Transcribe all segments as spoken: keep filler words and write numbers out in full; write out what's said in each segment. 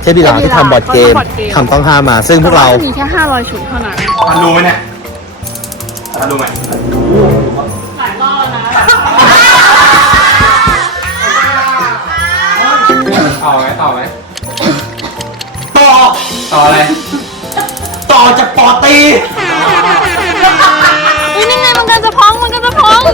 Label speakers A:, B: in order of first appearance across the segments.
A: เทพลีลาที่ทำบอร์ดเกมทำต้องห้ามมาซึ่งพวกเรา
B: มีแค่ห้าร้อยชุดเท่านั้น
C: มันรู้ไหมเนี่ยมันรู้ไหม
B: หลายรอบนะ
C: ต่อไหมต่อไหมต่อต่ออะไรต่อจากปอตี
B: เฮ้ยนี่ไงมันก็จะพ้องมันก็จะพ้อง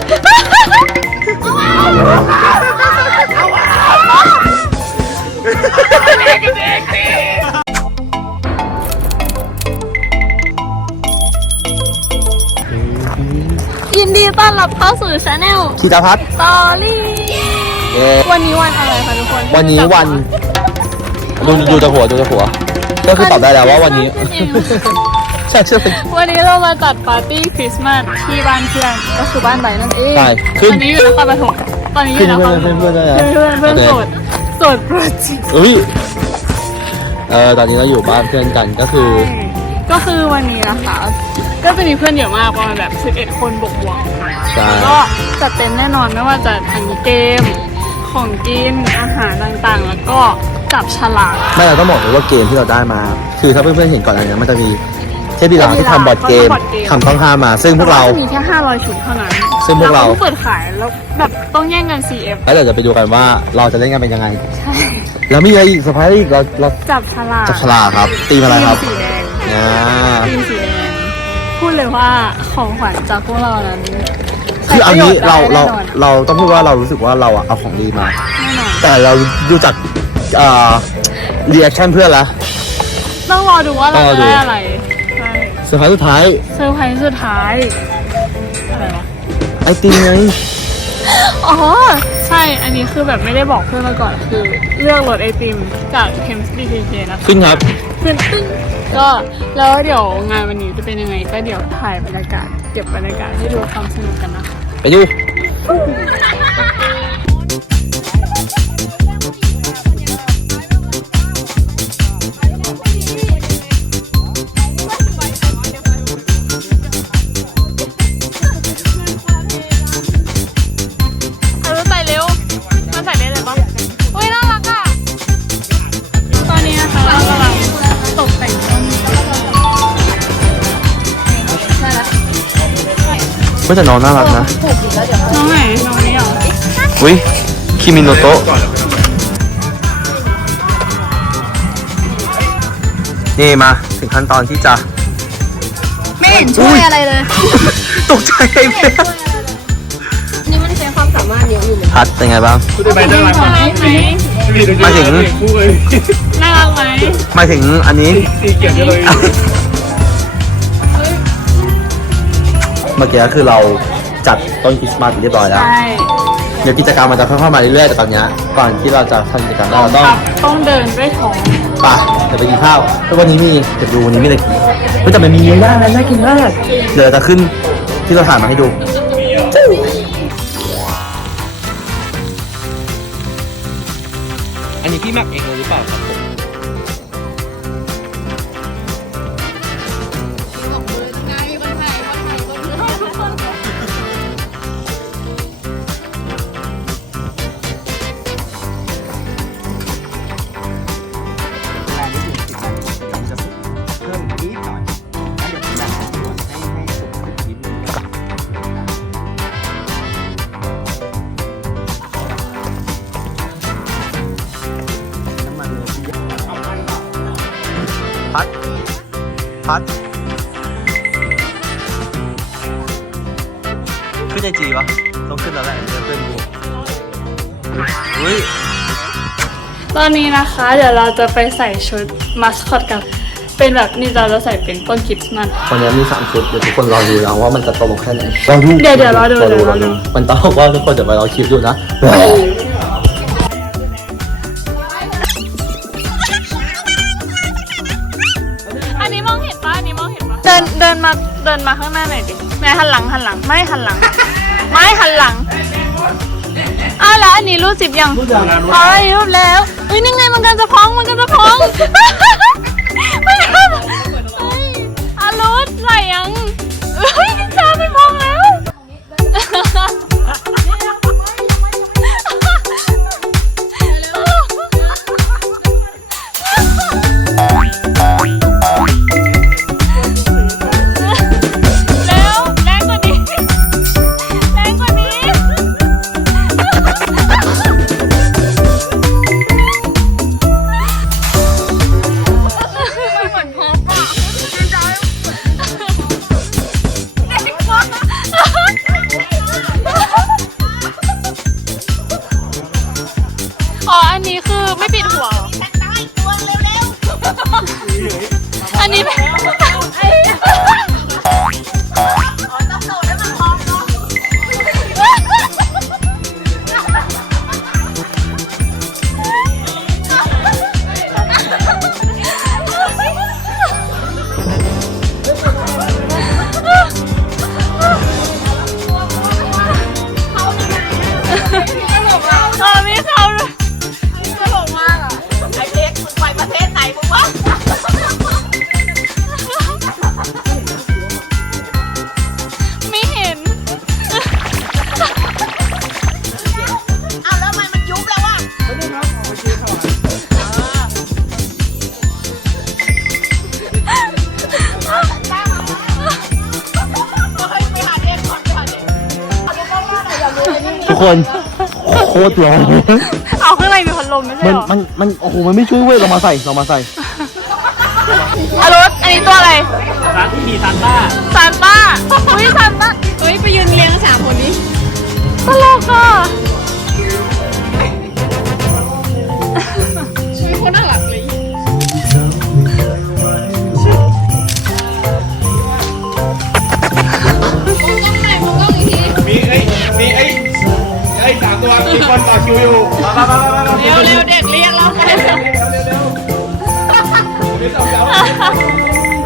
B: ยินดีต้อนรับเข้าสู่ชาแนล
A: ธีรพัฒน์
B: ตอรี่วันนี้วันอะไรคะทุกคน
A: วันนี้วันดูดูจากหัวดูจากหัวก็คือตอบได้แล้วว่าวันนี้ใช่ใช่
B: วันนี้เรามาจัดปาร์ตี้คริสต์มาสที่บ้านเพื่อนก็คือบ้านใบนั่นเอง
A: ใช่
B: ตอนนี้อยู่นครปฐมตอนนี้อยู่นครปฐมเพื่อนเพื่อนเพื่อนเพื่อนโสดโสดโปรเจกต์
A: เอ้ยเออตอนนี้เราอยู่บ้านเพื่อนกันก็คือ
B: ก็คือวันนี้นะคะก็จะมีเพื่อนเยอะมากประมาณแบบสิบเอ็ดคนบวกบวกก็จัดเต็มแน่นอนไม่ว่าจะทั้งเกมของกินอาหารต่างๆแล้วก็จับฉลาก
A: ไม่เราต้องบอกเลยว่าเกมที่เราได้มาคือถ้าเพื่อนๆเห็นก่อนอันนี้มันจะมีเทพลีลาที่ทำบอร์ดเกมทำต้องห้ามมาซึ่งพวกเรา
B: มีแค่ห้าร้อยชุดเท่านั้น
A: ซึ่งพวกเรา
B: เปิดขายแล้วแบบต้องแย่งกัน ซี เอฟ
A: แล้วเดี๋ยวจะไปดูกันว่าเราจะเล่นกันเป็นยังไงใช่แล้วมีอะไรอีกเซอร์ไพรส์อีกเราเรา
B: จับฉลาก
A: จับฉลากครับตีมอะไรครับ
B: สีแดง
A: อ่า
B: ตีมสีแดงพูดเลยว่าของขวัญจากพวกเรานั้น
A: คืออันนี้เราเราเราต้องพูดว่าเรารู้สึกว่าเราอะเอาของดีมาแต่เราดูจากเอ่อรีแอคชั่นเพื่อนละ
B: ต้องรอดูว่าเราจะได้อะไรใช่
A: เซอร์ไพรส์สุดท้าย
B: เซอร์ไพรส์สุดท้ายอะไรวะ
A: ไอติมไง
B: อ๋อใช่อันนี้คือแบบไม่ได้บอกเพื่อนมาก่อนคือเลือกรสไอติมจากเทมส์ดีเคนะคะ
A: ขึ้นครับ
B: ขึ้นตึ้งก็แล้วเดี๋ยวงานวันนี้จะเป็นยังไงก็เดี๋ยวถ่ายบรรยากาศเก็บบรรยากาศให้ดูความสนุกกันนะคะ
A: ไปดูก็จะน้องน่ารักนะ
B: น้องไหนน้องนี้เหรอ
A: อุ้ยคิมิโนโตะนี่มาถึงขั้นตอนที่จะ
B: ไม่เห็นช่วยอะไรเลย
A: ตกใจเลย
B: นี่มันใช้ความสามารถเยอะอยู่เลย
A: พัดเป็นไงบ้าง
C: ไปน่ารักไหม
A: มาถึง
B: น่ารักไหม
A: มาถึงอันนี้
C: สีเขียวเลย
A: เมื่อกี้คือเราจัดต้นคริสต์มาสเรียบร้อยแล้วเดี๋ยวกิจกรรมมันจะค่อยๆมาเรื่อยๆแต่ตอนนี้ก่อนที่เราจะทำกิจกรรมเราต้อง
B: ต้องเดินด้วยท้อง
A: ป่ะเดี๋ยวไปกินข้าวแล้ววันนี้มีเดี๋ยวดูวันนี้มีอะไรกินก็จะไม่มีเยอะมากนะน่ากินมากเดี๋ยวจะขึ้นที่เราถ่ายมาให้ดูอันนี้พี่แม็กเองเลยหรือเปล่าครับผมพัดพัดขึ้นในจีวะต้องขึ้นแล้วแหละเดี๋ยวเพื่อนดูอุ้ย
B: ตอนนี้นะคะเดี๋ยวเราจะไปใส่ชุดมัสคอตกันเป็นแบบนี่เราจะใส่เป็นต้นคริสต์มาส
A: ตอนนี้มีสามชุดเดี๋ยวทุกคนรอดูนะว่ามันจะตลกแค่ไหนรอดู
B: เดี๋ยวเดี๋ยวรอดูเดี๋ยวรอดู
A: มันตลกว่าทุกคนจะไปรอคลิปดูนะ
B: เดินเดินมาเดินมาข้างหน้าหน่อยดิแม่หันหลังหันหลังไม่หันหลังไม่หันหลังอ้าวแล้วอันนี้รู้สิบยังอ๋อรู้แล้วเฮ้ยนี่ไงมันก็จะพ้องมันก็จะพ้องไม่อารุณไหลยังเฮ้ยชาไม่พ้องแล้ว
A: กคนโคตรร้อน
B: เอาข้างในมีพัดลมไม่ใช่
A: มัน
B: หรอ
A: มันมันโอ้โหมันไม่ช่วยเว้ยเรามาใส่เรามาใส่
B: อารถอันนี้ตัวอะไร
C: ร้านที่มีซานต้า
B: ซานต้าอุ้ยซานต้าเฮ้ยไปยืนเรียงกันสามคนนี้ตลกอ่ะชีวิตคนน่ารักเลย
C: มีไอ้มีไอ้ไอ้สามตัวมีคนต่อคิวอยู่มามามามามา
B: เร็วเร็วเด็กเรียกเราไป
C: เร็วเร็วเร็วเร็วเร็วสองเจ้า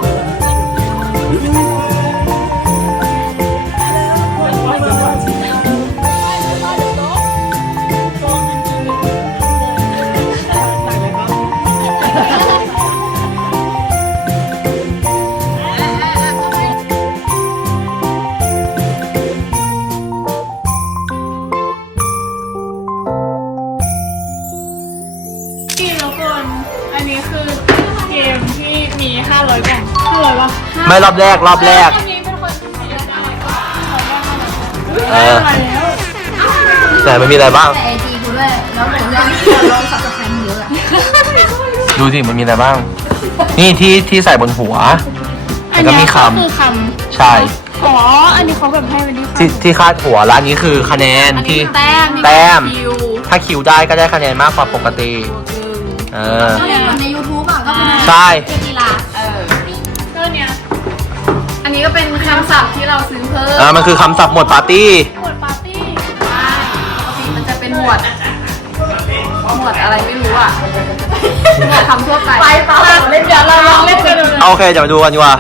B: นี่ทุกคนอันนี้คือเกมที่มีห้าร้อยกล่องห้าร้อยป่ะ
A: ไม่รอบแรกรอบแรก
B: อันนี้เป็นคนที่ได้ได้ก็ร้อยได้เท่าไหร่
A: เออ
B: ได้แล้ว
A: แต่มันมีอะไรบ้าง
D: แต่ไอจีกูด้วยแล้วผมยังที่เราสับสนเยอะอะ
A: ดูสิมันมีอะไรบ้าง นี่ที่ที่ใส่บนหัว
B: อัน
A: แล้วก็
B: เนี้
A: มี
B: ย
A: ค
B: ก็คือค
A: ำใช่
B: ำอ๋ออันนี้เขาแบบให้เป็นที่คำ
A: ที่ที่คาดหัวแล้วอันนี้คือคะแนน
B: อันนี้
A: ที่
B: คือแต้มนี่
A: แต้ม
B: คิว
A: ถ้าคิวได้ก็ได้คะแนนมากกว่าปกติ เออ
D: ก็เป็นเหมือนใน ยูทูบ อ่ะ ก็เป็น
A: ใช่
D: กีฬาเออ
B: ก็เนี้ยอันนี้ก็เป็นคำศัพท์ที่เราซื้อเพิ่ม
A: อ่ามันคือคำศัพท์หมวดปาร์ตี้
B: หมวดปาร์ตี้
D: ใช่ปกติมันจะเป็นหมวด หมวดอะไรไม่รู้อ่ะ หมวดคำทั่วไป
B: ไปต่อเล่นเดี๋ยวเราลองเล่นกันดู
A: โอเคเดี๋ยวมาดูกันดีกว่า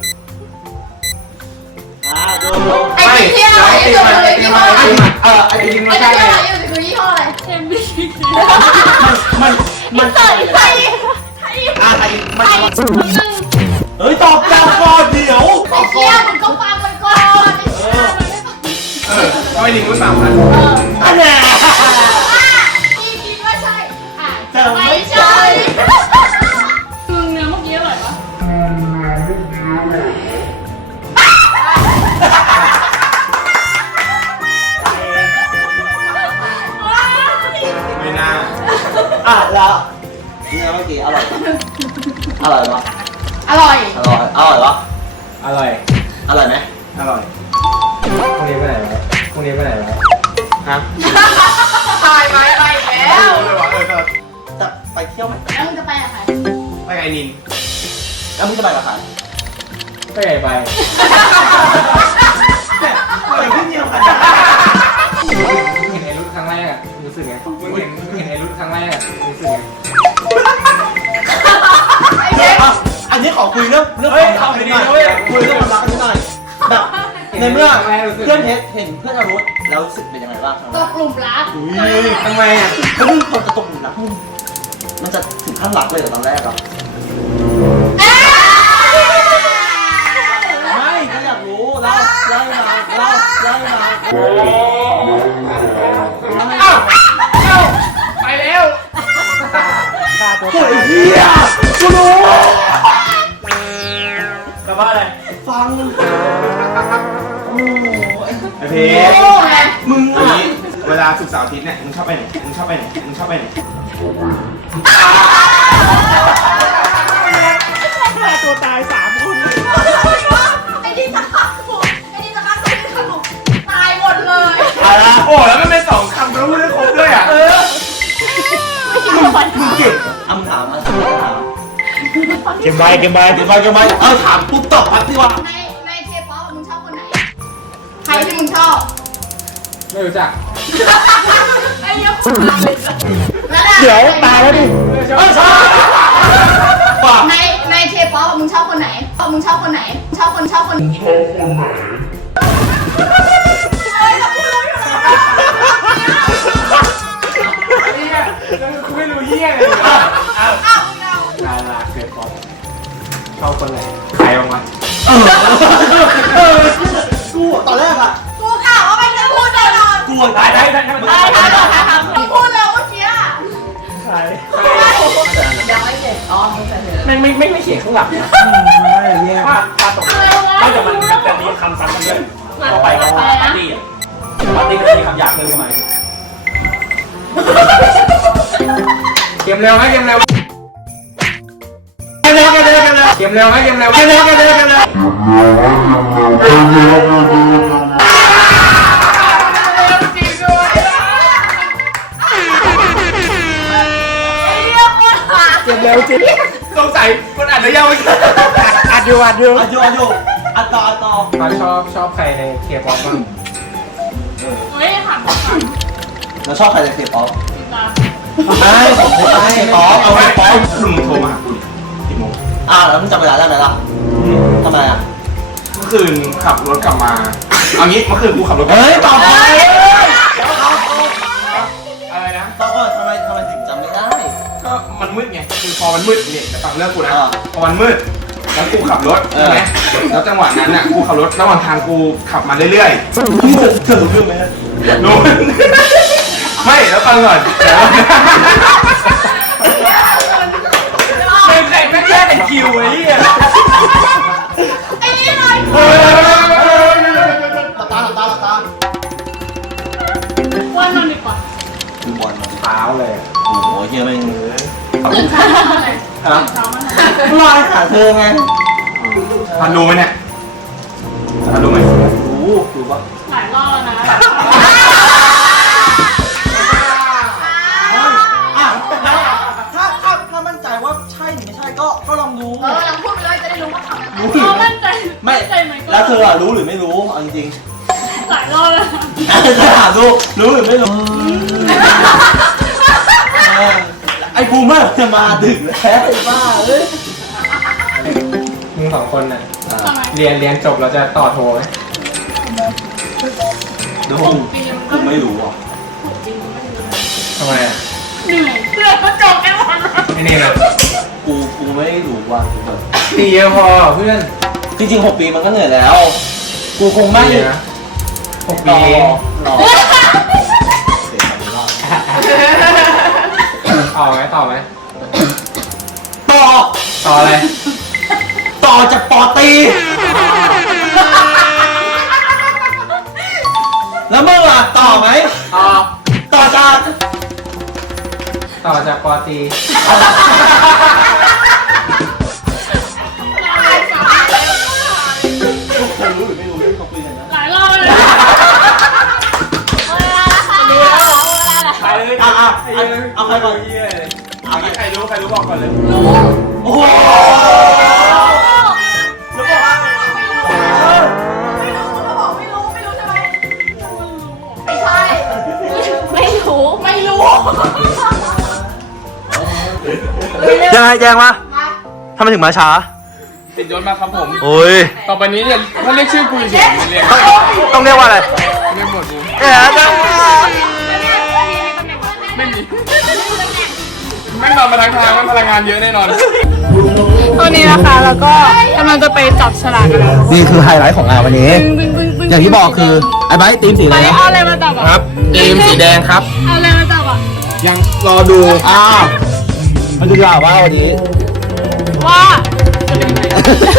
D: ไอ้ที่เที่ยวไอ้ที่เที่ยวไอ้ที่เที่ยวไอ้ที่
C: เออไอ้จริง
D: เที่
C: ไม่
D: ยว
C: ใช่เลย
D: ไอ้คือยี่ห้ออะไร
B: เอ็มบี
C: มันมัน
D: ใส่ใส่
C: อ่ะไอ้มันเฮ้ยตอบจับก่อนเดี๋ยวต
D: ไอ้
C: อบก่
D: เที่
C: อย
D: วน มันก็ฟังมันก่อนไอ้เที่ยวมันไม่ฟัง
C: เออทำไมถึงรู้สามพัน
D: อันไหนพี่คิดว่าใช่อ่ะ
C: จะไม่
D: ไม่
C: ใช่
D: ใช่
B: คือเนื้อเมื่อกี้อร่อยปะ
C: ไม่น่า
A: อ่ะแล้วนี่เมื่อกี้อร่อยปะอร่อยปะ
D: อร่อย
A: อร่อยอร่อยปะ
C: อร่อย
A: อร่อยไหม
C: อร่อยพรุ่งนี้ไปไหนวะพรุ่งนี้ไปไหนวะ
A: ฮะ
D: ตายไหมอะไรแล้ว
C: เลยวะเออ
A: จะไปเที่ยวไหม
D: แล้วมึงจะไปกับใคร
C: ไปไงนิน
A: แล้วมึงจะไปกับใคร
C: ไปไงไปไปขึ้นเดียวกันเห็นไอ้รุ่นครั้งแรกอะรู้สึกไงมึงเห็นมึงเห็นไอ้รุ่นครั้งแรกอะรู้สึกไง
A: อ่ะอันนี้ขอคุยเรื่องเรื่องความรักกันหน่อยคุยเรื่องความรักกันหน่อยแบบในเมื่อเพื่อนเพชรเห็นเพื่อนอรุณแล้วรู้สึกเป็นยังไงบ้างครับ
D: ตัวกลุ่มรัก
C: อุ้ยทำไมอะ
A: ถ้ามึงคนจะตกหลุมรักมึงมันจะถึงขั้นหลักเลยเหรอตอนแรกอ่ะไม่ก็อยากรู้เล่าเล่าให้มาเล่าเล่าให้มา
C: เอ้าเอ้าไปแล้ว
A: โอ้ยเฮียกูรู้
C: แปลว่าอะไร
A: ฟัง
C: ไอเพ
D: โอ้ไง
A: มึง
C: วัน
A: อ่ะ
C: นี้เวลาศุกร์เสาร์อาทิตย์เนี่ยมึงชอบไปไหนมึงชอบไปไหนมึงชอบไปไหนฆ่าตัวตายสามคน
D: ไอ้ที่จะฆ่าผมไอ้ที่จะฆ่าผมที่ขนมตายหมดเลย
A: อะไรนะ
C: โอ้แล้วมันเป็นสองคำแล้วพูดได้ครบด้วยอ่ะเออ
A: มึงเก่งอ่ะมึงถามอ่ะถามถาม
C: เก็บใบเก็บใบ
A: เดี๋ยวไปกันไปเออถามปุ๊บตอบปั๊บดีกว่า
D: ในในเคป๊อปมึงชอบคนไหน ใครที่มึงชอบ
C: ไม่รู้จัก
D: ไอ้ยักษ์แล้ว
C: เดี๋ยวตายแล้วดิ
A: เออใช่ป่ะ
D: ในในเคป๊อปมึงชอบคนไหนมึงชอบคนไหน ชอบคนชอบคนชอบคนไหนเฮ้ยเราพูดรู้อยู่แล้ว
C: ไม่รู้เยี่ยเลยอ้าว
D: อ้าวมึงเอา
C: ดาราเกิดป๊อปชอบคนไหนใครบ้างวะ
A: เออเออกูตอนแรกอ่ะ
D: กูกล่าวว่ามันจะพูดแน่นอน
A: กู
C: ตายได้ได้ได้
D: ตายตายตายตายมึงพูดแล้วเมื่อกี้
C: ใคร
D: ยังไม่เสร็จอ๋อมึงเสร็จแล้ว
C: ไม่ไม่ไม่ไม่เขียนข้างหลังนะถ้าถ้าตกไม่แต่มันจะมีคำซ้ำกันด้วยต่อไปก็ปาร์ตี้ปาร์ตี้ก็มีคำหยาบเลยทำไมเกมเร็วไหมเกมเร็วเกมเร็วเกมเร็วเกมเร็วเกมเร็วไหมเกมเร็วเกมเร็วเกมเร็วเกมเร็วเกมเร็วจริงสงสัยคนอัดหรือยังอัดอยู่อัดอยู่
A: อัดอยู่อัดอยู่อัดต่ออัดต่อ
C: เขาชอบชอบใครในเคป๊อปบ้าง
B: เฮ้ยถามถาม
A: เราชอบใครในเคป๊อป
B: ตา
A: ไม่ไม่ใช่เคป๊อปเอาเคป๊อป
C: มึงโทรมาหากูกี่โมง
A: อ่าแล้วมึงจำเวลาได้ไหมล่ะทำไมอ่ะ
C: เมื่อคืนขับรถกลับมาเอางี้เมื่อคืนกูขับรถ
A: เฮ้ยตอบไป
C: อะไรนะ
A: ตอบว่าทำไมทำไมถึงจำไม่ได้
C: ก็มันมืดไงคือพอมันมืดเนี่ยจะฟังเรื่องกูนะ
A: อ่า
C: พอมันมืดแล้วกูขับรถ
A: เออ
C: ใช่ไหมแล้วจังหวะนั้นน่ะกูขับรถระหว่างทางกูขับมาเรื่อย
A: เธอรู้เรื่องไหม
C: ๆรู้ ไม่แล้วฟังก่อนเป็นใครไม่แย่แต่คิวไอ้เหี้ย
B: ไอ้นี่เลย
C: เออ
A: หลับตาหลับตาหลับตา
B: วันนอนดีกว่า
A: ดูบอลมา
C: เท้าเลย
A: โอ้โหเฮียแม่ง
B: ตื่นเช้ามาไหน
C: ฮะ
B: เช้ามาไหน
A: เมื่อวานหาเธอไง
C: ทันรู้ไหมเนี่ยทันรู้ไหม
A: รู้รู้ปะ
B: หลายรอบแล้วนะ
A: อ่ะแล้วถ้าถ้าถ้ามั่นใจว่าใช่หรือไม่ใช่ก็ก็ลองดู
D: เออลองพูดไปเลยจะได้รู้ว่าคำนั้น
A: รู้
B: เรามั่นใจ
A: ไม่
B: ใจไหมก็
A: แล้วเธออะรู้หรือไม่รู้เอาจริง
B: หลายรอบแล้ว
A: ๆจะถามดูรู้หรือไม่รู้เออไอ้บูมเมอร์จะมาดึกแล้วไอ้บ้าเอ้ย
C: มึงสองคนน่ะ
B: ทำไม
C: เรียนเรียนจบเราจะต่อโทไหม
A: เดี๋ยวผม
B: ปีมัน
A: ผ
B: ก็
A: มไม่รู้อ่ะ
C: ทำไมอ่ะ
B: เหนื่อยเพื่อนก็จบกันหมดแล้ว
C: ไอ้นี่นะ
A: กูกูไม่รู้ว่ากูแบบ
C: ตีเยอะพอเพื่อน
A: จริงๆหกปีมันก็เหนื่อยแล้ว กูคงไม่
C: ดีนะหก
A: ร
C: ปี
A: อ
C: เอง
A: รอ
C: ต่อไหมต่อไหม
A: ต่อ
C: ต่ออะไร
A: ต่อจากปอตี แล้วมึงล่ะต่อไหม
C: ต่อ
A: ต่อจาก
C: ต่อจากปอตี
A: เธอรู้หรือไม่รู้เรื่องของคุยกันนะ
B: หลายรอบเลย
C: ใครเลย
A: อ่ะอ่ะอ่ะเอาใครก่อน
C: เอาใครรู้ใครรู้บอกก่อนเลย
A: โอ้โหแล้วบอกว่า
D: เขาบอกไม่รู้ไม่รู้ใช่ไหมไม่ใช่ ไม่รู้ไม่รู้
A: ยังไงแจ้งวะทำไมถึงมาช้า
C: ติดยศมาครับผม
A: โอ้ย
C: ต่อไปนี้อย่าถ้าเรียกชื่อกูเฉยๆเรียก
A: ต้องเรียกว่าอะไร
C: เรียกหมดกู
A: เอ๊ะจะ
C: ไม่มีไม่นอนมาทางทางไม่พลังงานเยอะแน่นอน
B: ตอนนี้นะคะแล้วก็กำลังจะไปจับฉลากกันแล้ว
A: นี่คือไฮไลท์ของงานวันนี้ อย่างที่บอกคือไอ้ไบร์ททีมสีอะ
B: ไป
A: ไรนะ
B: เอาอะไรมาจับอ่ะ
C: ครับทีมสีแดงครับ
B: เอาอะไรมาจับอ่ะ
C: ยังรอดู
A: อ้าวมาดูดีกว่าว่าวันนี้
B: ว่าจะเป็นไง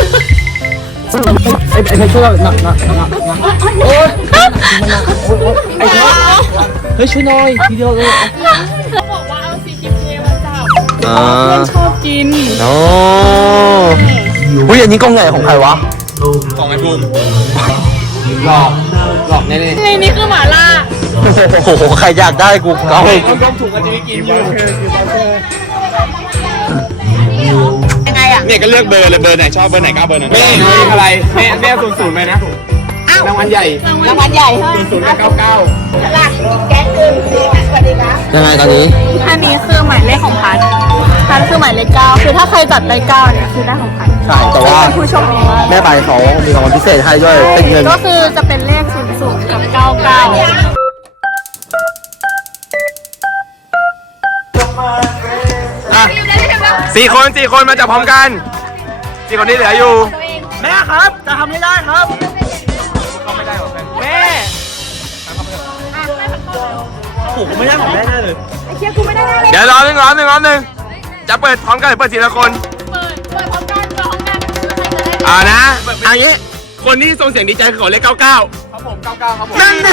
A: ไอ้ไอ้เพชรช่วยเราหนักหนักหนักหนักโอ้ยไอ้เพชรเฮ้ยช่วยหน่อยทีเดียวเลย
B: เขาบอกว่าเอาซีคิมเมาจับ
A: อ่า
B: เพื่อนชอบกิน
A: โอ้อุ้ยอันนี้กล้องใหญ่ของใครวะ
C: ของไอ้บูมหลอกหลอกแน่
B: ในนี้คือหมาล่า
A: โอ้โหใครอยากได้กูเอาให้
C: ๆต้องถุงกันจะกินอยู่
D: ยังไงอ่ะ
E: เนี่ยก็เลือกเบอร์เลยเบอร์ไหนชอบเบอร์ไหนก็เอาเบอร์นั้น
C: แม่อะไรแม่แม่ศูนย์ศูนย์ไหมนะรางวัลใหญ่
D: รางวัลใหญ่
C: ศูนย์เก้าเก้า
D: หลักแก๊งอื่นสวัสดีครับ
A: ยังไงตอนนี้
B: อันนี้คือหมายเลขของพันพันคือหมายเลขเก้าคือถ้าใครจัดได้เก้าเนี่ยคือได้ของพัน
A: ใช่แต่ว่า
B: เป็นผู้โชคดีมาก
A: แม่ใบเขามีรางวัลพิเศษให้ด้วยเป็นเงิน
B: ก็คือจะเป็นเลขศูนย์ศูนย์กับเก้าเก้า
E: อ่ะสี่คนสี่คนมาจับพร้อมกันสี่คนที่เหลืออยู่
A: แม่ครับจะทำให้ได้ครับ
E: แม่
A: โอ้โหไม่ได้ของแม่แน่เลย
E: เดี๋ยวรอหนึ่งรอหนึ่งรอหนึ่งจะเปิดพร้อมกันหรือเปิดทีละคน
B: เปิดเปิดพร้อมกันเปิดพร้อมกัน
E: อ่านะอันนี้คนที่ส่งเสียงดีใจคือขอเลขเก้าเก้า
C: ครับผมเก้าเก้าครับผม
E: นั่นดิ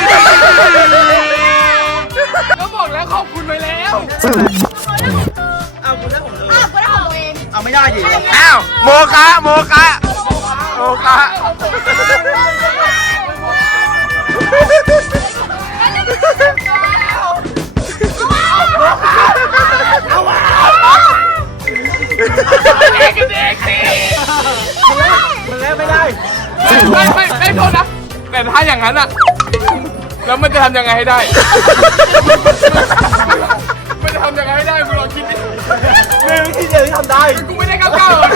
C: ก็บอกแล้วขอบคุณไปแล้ว
A: เอากูได้ผมเลยเอาไม่ได้ดิ
E: อ้าวโมคะโมคะโมคะ
A: มันแล้วไม่ได้
C: ไม่ไม่ไม่โทษนะ แต่ถ้าอย่างนั้นอะแล้วมันจะทำยังไงให้ได้ มันจะทำยังไงให้ได้มึงลองคิดดิ
A: มีวิธีเดียวที่ทำได้
C: กูไม่ได้เก้าเก้าหรอก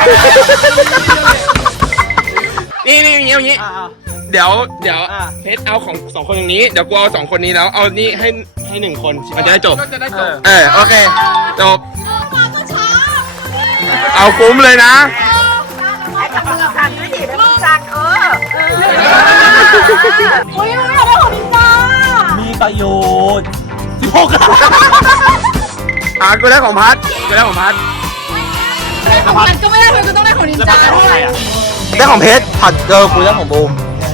E: นี่นี่อย่างงี้อย่างงี้
A: อ่า
E: เดี๋ยวเดี๋ยว
A: อ่ะ
E: เพชรเอาของสองคนอย่างนี้เดี๋ยวกูเอาสองคนนี้แล้วเอานี่ให้ให้หนึ่งคนมันจะได้จบ
C: ก็จะได้จบ
E: เออโอเคจบเอาคุ้มเลยนะ
A: มีประโยชน์สิบหก
E: อ่ะกูได้ของพัดกูได้ของพัด
D: ของมันก็ไม่ได้เลยก็ต้องได้ของนินจาด้วย
A: ได้ของเพชรผัดเออกูได้ของบูม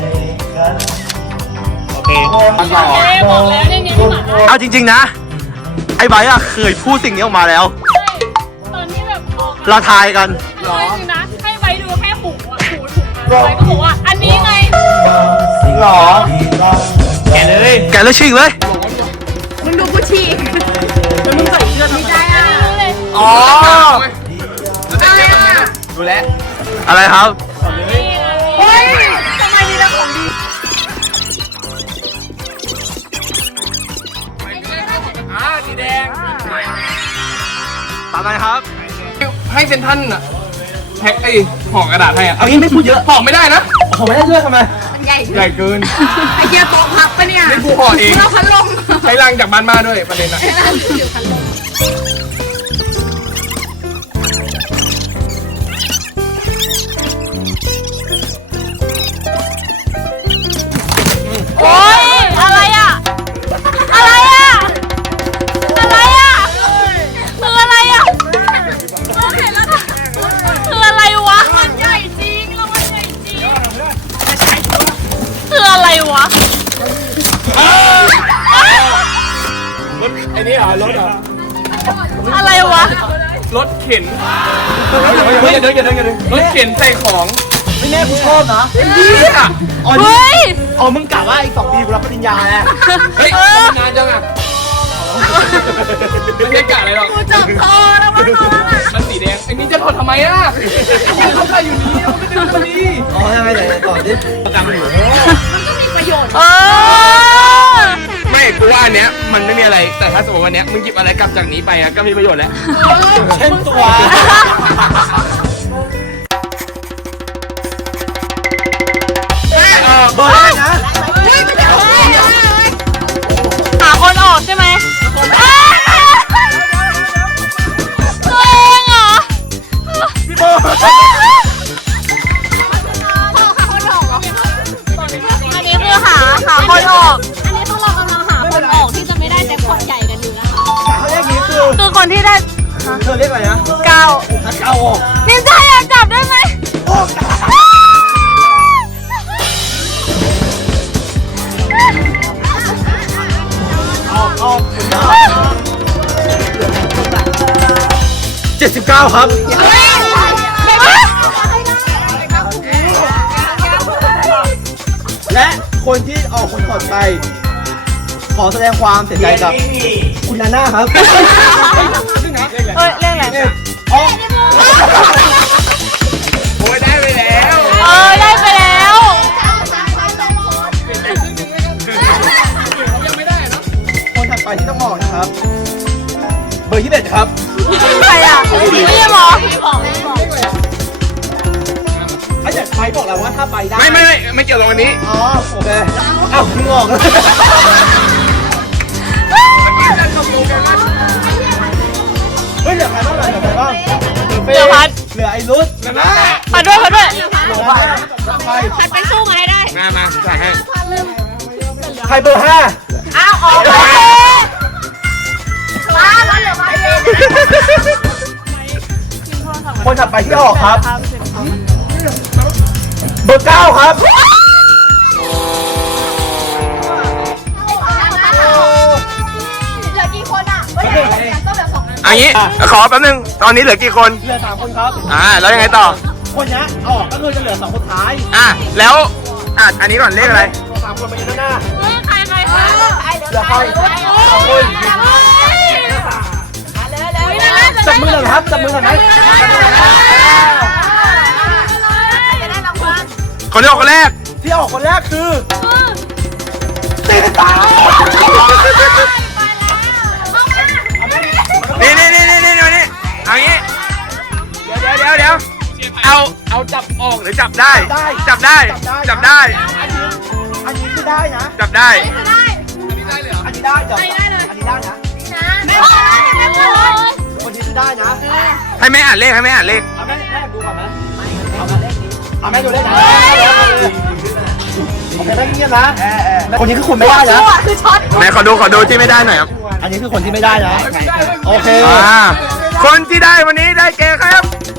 B: เอ๊ะบอกแล้วเนี่ยเนี่ยที่หมาได้
A: เอาจริงๆนะ ไอ้ไบร์ทอะเคยพูดสิ่งนี้ออกมาแล้ว
B: ตอนที่แบบออก
A: เราทายกัน
B: จริงนะให้ไว้ดูแค่หูอะหูถูกไว้ก็บอกว่าอันนี้ไง
A: จริงเหรอ แกะเลย แกะเลยฉีกเลย
D: มึงดูกูฉีก
A: แล้วมึงใส่เสื้อทำไม
D: ได้อ่ะ
B: รู้เลย
A: อ๋อ
D: ได้อ่ะ
C: ดูแล
A: อะไรครับ
D: เฮ้ยทำไมมีแต่ของดี
C: อ่าสีแดง
A: ตามนั้นครับ
C: ให้เซนทันอะแพ็คไอ้ห่อกระดาษให้อะ
A: เอางี้ไม่พูดเยอะ
C: ห่อไม่ได้นะ
A: ผมไม่ได้ด้วยทำไม
D: มันใหญ่
C: ใหญ่เกิน
D: ไอเกียร์โต๊ะพับปะเนี่ย
C: นี่กูห่อเอง
D: มึงเอาพัดลม
C: ใช้รังจากบ้านมาด้วยประเด็นอะ
D: อยู่พัดลม
B: โอ๊ยอะไรอะอะไรอะอะไรอะคืออะไรอะเราเห็นแล้วนะคืออะไรวะมันใหญ่จริงแล้วมันใหญ่จริงคืออะไรวะ
C: ไอ้นี่เหรอรถเหรอ
B: อะไรวะ
C: รถเข็นเฮ้ยอย่าเดินอย่าเดินอย่าเดินรถเข็นใส่ของ
A: ไม่แน่กูชอบนะ
C: ดีอะ
A: อ๋อ
B: เฮ้ย
A: อ๋อมึงกะว่าอีกสองปีกูรับปริญญาแล้ว
C: เฮ้ยนานจังอะไม่ใช่กะอะไรหรอก
D: กูจับคอแล้วมันนอนอ่ะ
C: มันสีแดงไอ้นี่จะถอดทำไมอะเขาใส่อยู่นี้มันก็ดึงพอดี
A: อ๋อทำไมไหนก่อนดิจำอยู่
D: มันก็มีประโยชน์
B: เออ
E: ไม่กูว่าอันเนี้ยมันไม่มีอะไรแต่ถ้าสมมติวันเนี้ยมึงหยิบอะไรกลับจากนี้ไปอะก็มีประโยชน์แล้ว
A: เช่นตัวเบอร์อะไรนะ
D: เฮ้ยไม่ได้เฮ้ยเฮ้ยเฮ้ย
B: หาคนออกใช่ไหมอ้าวตัวเองเหรอ
A: พี่โบ
B: อันนี้คือหาหาคนออก
F: อันนี้พวกเรากำลังหาคนออกที่จะไม่ได้แจ็คพอตใหญ่กันอยู่นะคะ
A: เขาเรียกนี้คือ
B: คือคนที่ได้
A: เธอเรียกอะไรนะ
B: เก้า
A: นักเก้าออก
B: นินจาอยากจับได้ไหม
A: ออกออกเจ็ดสิบเก้าครับ และคนที่ออกคนถอดไป ขอแสดงความเสียใจกับคุณนาน่าครับ
B: เอ้ยเรื่องอะไร
A: อ๋อ
E: โอ้ยได้ไปแล้ว
B: เออได้ไปแล้ว
A: คนถัดไปที่ต้องออกนะครับ เบอร์ที่เด็ดครับ
B: ใครอ่ะพี่หมอ
A: ไอ้เด็ดไปบอกแล้วว่าถ้าไปได้
E: ไม่ไม่ไม่ไม่เกี่ยวกับวันนี้
A: อ๋อโอเคเอ้ามึงออกเลยเฮ้ยเหลือใครบ้างเหลือใครบ้าง
B: เหลือพัด
A: เหลือไอ้รุด
E: นะนะ
B: พัดด้วยพัดด้วย
A: เหลือใคร
F: พัดไปสู้มาให้ได้
E: มามาจ่ายให้
A: ใครเบอร์ห้า
B: อ้าวออกไป
A: คนถัดไปที่ออกครับ เบอร์เก้าครับ
E: อันนี้ขอแป๊บนึงตอนนี้เหลือกี่คน
A: เหลือสามคนครับ
E: อ่าแล้วยังไงต่อ
A: คนนี้ออกก็คือจะเหลือสองคนท้าย
E: อ่ะแล้วอ่ะอันนี้ก่อนเลขอะไร
A: สามคนไปยืนหน้า
B: ใครใครใคร
A: เหลือใครสองคนจับมือหน่อยครับจับมือหน่อยไหมจับมือหน่อยนะ
E: คนที่ออกคนแรก
A: ที่ออกคนแรกคือตีตา
E: นี่นี่นี่นี่นี่นี่เอางี้เดี๋ยวเดี๋ยวเดี๋ยวเดี๋ยวเอาเอาจับออกหรือจับได้ จับได้ จับได้
A: อันนี้คือได้นะ
E: จับได้
A: อันนี้ได้จับอันนี้ได้นะคนนี้คือได้นะ
E: ให้แม่อ่านเลขให้แม่อ่านเลข
A: เอาแม่แม่ดูก่อนไหมเอาแม่เลขนี้เอาแม่ดูเลขนะโอเคแม่เงียบนะคนนี้คือคนไม่ได้นะ
E: แม่ขอดูขอดูที่ไม่ได้หน่อยครับ
A: อันนี้คือคนที่ไม่ได้นะ โอเค
E: อ่าคนที่ได้วันนี้ได้แก่ครับ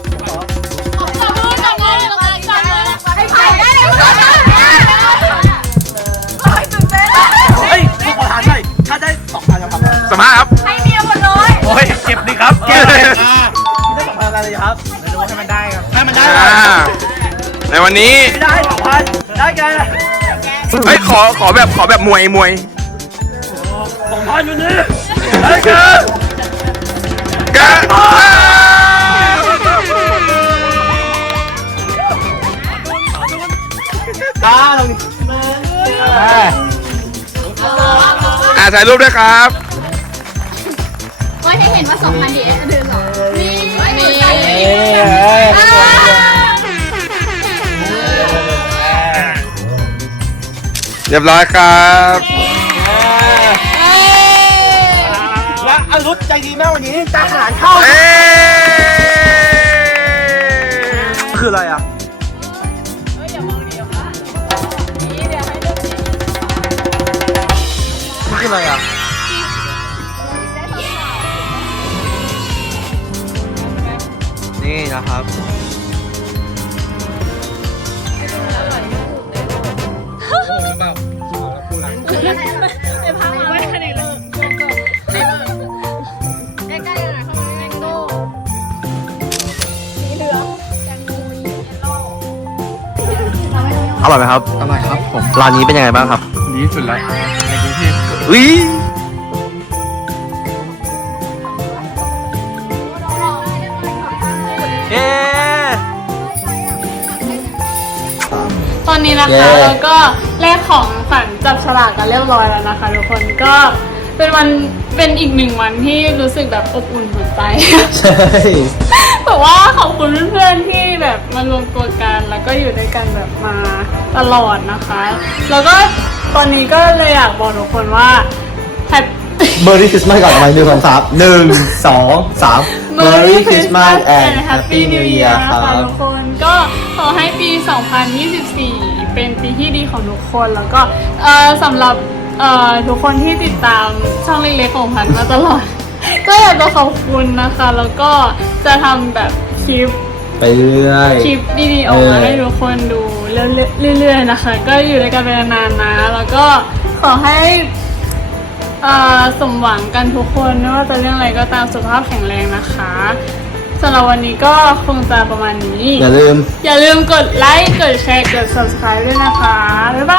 A: เฮ้ยขอถามหน่อยถ้าได้สองพันจะทำอะไร
E: สมาร์ทครับ
A: โอ้ยเก็บดิครับเก็บเลยอ่าได้สองพันอะไรครับไม่รู้ให้มันได้ครับให้มันได้
E: อ่าในวันนี้
A: ไม่ได้สองพันได้แก
E: เฮ้ยขอขอแบบขอแบบมวยมวย
A: สองพันอยู่นี่ได้แก
E: กะ
A: ตาตรงนี้
E: อ่าถ่ายรูปด้วยครับ
F: ว่าให้เห็นว่าสองพันดีเอ็ดเดินหรอนี่นี่
E: เรียบร้อยครับ
A: และอรุณใจดีแม่วันนี้ตาขนาดเข้า
E: เอ้
A: คืออะไรอ่ะนี่คืออะไรอ่ะนี่นะครับอร่อยไหมครับ
C: อร่อยครับผม
A: ร้านนี้เป็นยังไงบ้างครับ
C: ดีที่สุดแล้วในกรุงเทพ
A: อุ้ยเย้
B: ตอนนี้นะคะเราก็แลกของฝันจับฉลากกันเรียบร้อยแล้วนะคะทุกคนก็เป็นวันเป็นอีกหนึ่งวันที่รู้สึกแบบอบอุ่นหัวใจ
A: ใช่
B: แบบว่าขอบคุณเพื่อนๆที่แบบมารวมตัวกันแล้วก็อยู่ด้วยกันแบบมาตลอดนะคะ แล้วก็ตอนนี้ก็เลยอยากบอกทุกคนว่าแฮป
A: เมอร์รี่คริสต์มาสก่อนทำไมหนึ่งสองสามหนึ่งสองสาม
B: Merry Christmas and Happy
A: Happy
B: New
A: New
B: Year
A: Year ค
B: ค่ะ
A: รับ
B: ทุกคนก็ขอให้ปี สองพันยี่สิบสี่ เป็นปีที่ดีของทุกคนแล้วก็เอ่อสำหรับเอ่อทุกคนที่ติดตามช่องเล็กๆของพันมาตลอด ก็อยากจะขอบคุณนะคะ แล้วก็จะทำแบบคลิป
A: ไปเรื่อย
B: คลิปดีๆออกมาให้ทุกคนดูเรื่อยๆนะคะ ก็อยู่ด้วยกันไปนานๆนะ แล้วก็ขอให้เอ่อสมหวังกันทุกคนไม่ว่าจะเรื่องอะไรก็ตามสุขภาพแข็งแรงนะคะสำหรับวันนี้ก็คงจะประมาณนี้
A: อย่าลืม
B: อย่าลืมกดไลค์ กดแชร์ กด subscribe ด้วยนะคะ บ๊ายบ